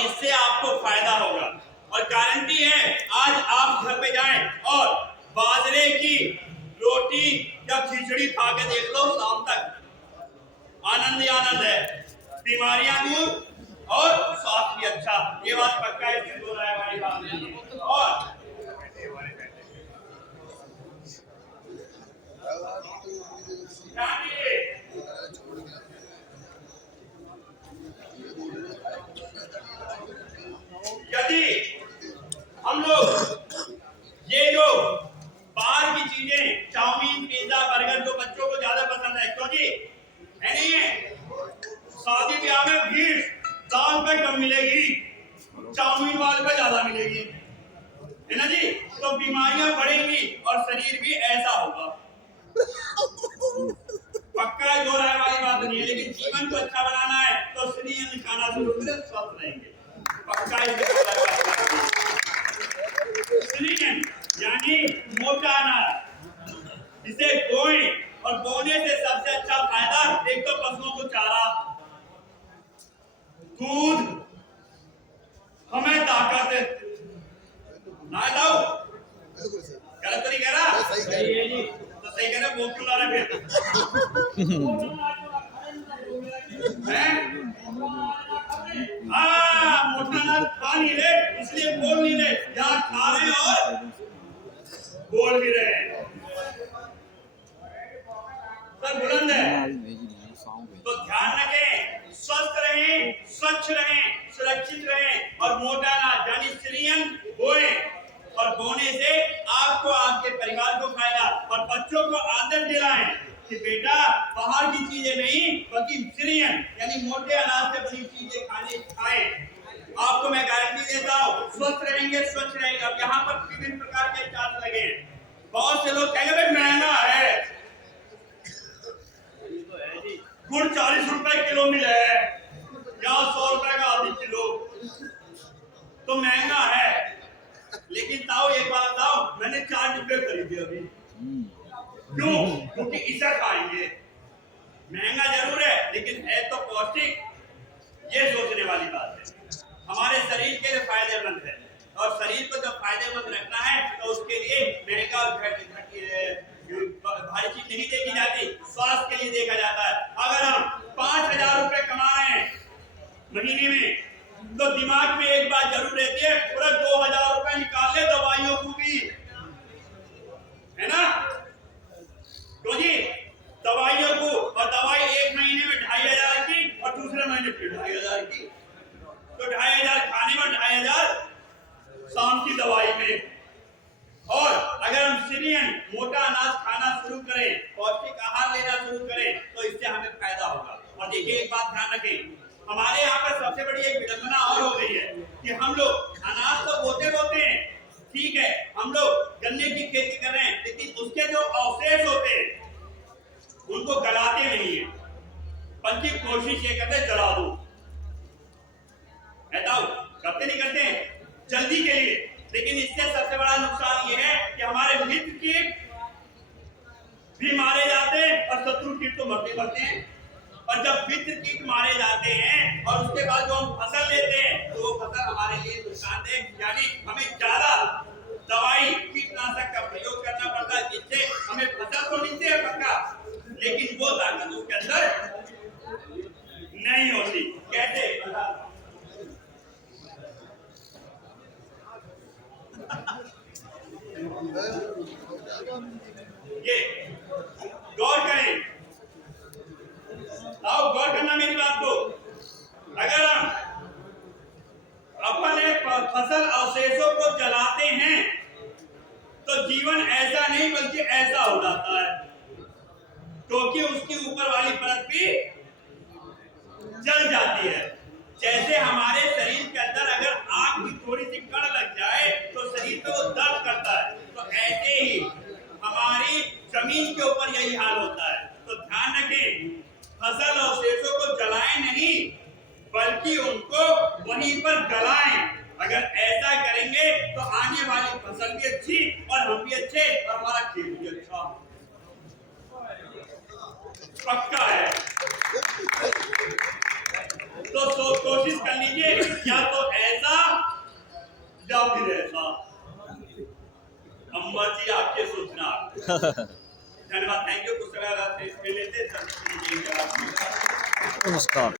इससे आपको फायदा होगा। और गारंटी है, आज आप घर पे जाएं और बाजरे की रोटी या खिचड़ी खा के देख लो, शाम तक आनंद ही आनंद है, बीमारियां दूर और स्वास्थ्य भी अच्छा। ये बात पक्का है, हो रहा है हमारी बात नहीं है। और यदि हम लोग ये जो बाहर की चीजें, चाउमीन, पिज्जा, बर्गर, जो बच्चों को ज्यादा पसंद है, क्योंकि है नहीं है, शादी ब्याह में भीड़ दाल पे कम मिलेगी, चाउमीन वाले पे ज्यादा मिलेगी, है ना जी। तो बीमारियां बढ़ेंगी और शरीर भी ऐसा होगा। पक्का है, जो राय वाली बात नहीं है, लेकिन जीवन को अच्छा बनाना है तो श्रीअन्न खाना शुरू करें, स्वस्थ रहेंगे। पक्का है, श्रीअन्न यानी मोटा अनाज, इसे बोएं, और बोने से सबसे अच्छा फायदा, एक तो पशुओं को चारा, दूध, हमें ताकत ना दो। गलत तो नहीं कह रहा? सही है जी। तो सही कह रहे, वो क्यों ला रहे फिर? हाँ, मोटा अनाज खा नहीं रहे, इसलिए बोल नहीं रहे, यहाँ खा रहे और बोल भी रहे हैं। सब बुलंद है, तो ध्यान रखें, स्वस्थ रहें, स्वच्छ रहें, सुरक्षित रहें, और मोटा अनाज यानी श्रीअन्न बोएं, और बोने से आपको, आपके परिवार को फायदा, और बच्चों को आदत दिलाएं कि बेटा बाहर की चीजें नहीं, बल्कि श्रीअन्न यानी मोटे अनाज से बनी चीजें खाएं। आपको मैं गारंटी देता हूँ, स्वस्थ रहेंगे, स्वच्छ रहेंगे। अब यहाँ पर विभिन्न प्रकार के चार्ज लगे हैं। बहुत से लोग कहेंगे भाई महंगा है, गुड़ 40 रुपए किलो मिले है, यहाँ 100 रुपए का आधी किलो, तो महंगा है। लेकिन ताऊ एक बात बताओ, मैंने 4 डिब्बे खरीदे अभी। क्यों? क्योंकि इसे खाएंगे। महंगा जरूर है, लेकिन है तो पौष्टिक, ये सोचने वाली बात है। हमारे शरीर के लिए फायदेमंद है, और शरीर को जब फायदेमंद रखना है तो उसके लिए महंगा और भारी चीज नहीं देखी जाती, स्वास्थ्य के लिए देखा जाता है। अगर हम 5000 रुपए कमा रहे हैं महीने में, तो दिमाग में एक बात जरूर रहती है, पूरा 2000 रुपए निकाल ले दवाइयों को भी, है ना? तो जी दवाइयों को, और दवाई एक महीने में 2500 की और दूसरे महीने फिर 2500 की, तो 2500 खाने में, 2500 शाम की दवाई में। और अगर हम श्रीअन्न मोटा अनाज खाना शुरू करें, पौष्टिक आहार लेना शुरू करें, तो इससे हमें फायदा होगा। और देखिए एक बात ध्यान रखें, हमारे यहाँ पर सबसे बड़ी एक विडंबना और हो गई है कि हम लोग अनाज तो बोते हैं, ठीक है, हम लोग गन्ने की खेती कर रहे हैं, लेकिन उसके जो अवशेष होते हैं उनको गलाते नहीं है, बल्कि कोशिश ये करते जला दो। ऐसा करते नहीं करते जल्दी के लिए, लेकिन इससे सबसे बड़ा नुकसान ये है कि हमारे मित्र कीट भी मारे जाते हैं, और शत्रु कीट तो मरते हैं। और जब मित्र कीट मारे जाते हैं और उसके बाद जो हम फसल लेते हैं, तो वो फसल हमारे लिए नुकसानदेह, यानी हमें ज्यादा दवाई, कीटनाशक का प्रयोग करना पड़ता है, जिससे हमें फसल तो मिलती है पक्का, लेकिन वो ताकत उसके अंदर नहीं होती। कैसे? ये गौर करें, आओ गौर करना मेरी बात को। अगर हम अपने फसल अवशेषों को जलाते हैं तो जीवन ऐसा नहीं बल्कि ऐसा हो जाता है, क्योंकि उसकी ऊपर वाली परत भी जल जाती है। जैसे हमारे शरीर के अंदर अगर आग की थोड़ी सी कण लग जाए तो शरीर पे वो दर्द करता है, तो ऐसे ही हमारी जमीन के ऊपर यही हाल होता है। तो ध्यान रखें, फसल अवशेषों को जलाएं नहीं, बल्कि उनको वहीं पर गलाएं। अगर ऐसा करेंगे तो आने वाली फसल भी अच्छी, और हम भी अच्छे, और हमारा खेत भी अच्छा, पक्का है। तो कोशिश कर लीजिए, या तो ऐसा या फिर ऐसा। अब मर्जी आपके सोचना। धन्यवाद, थैंक यू। कुछ समय लेते नमस्कार।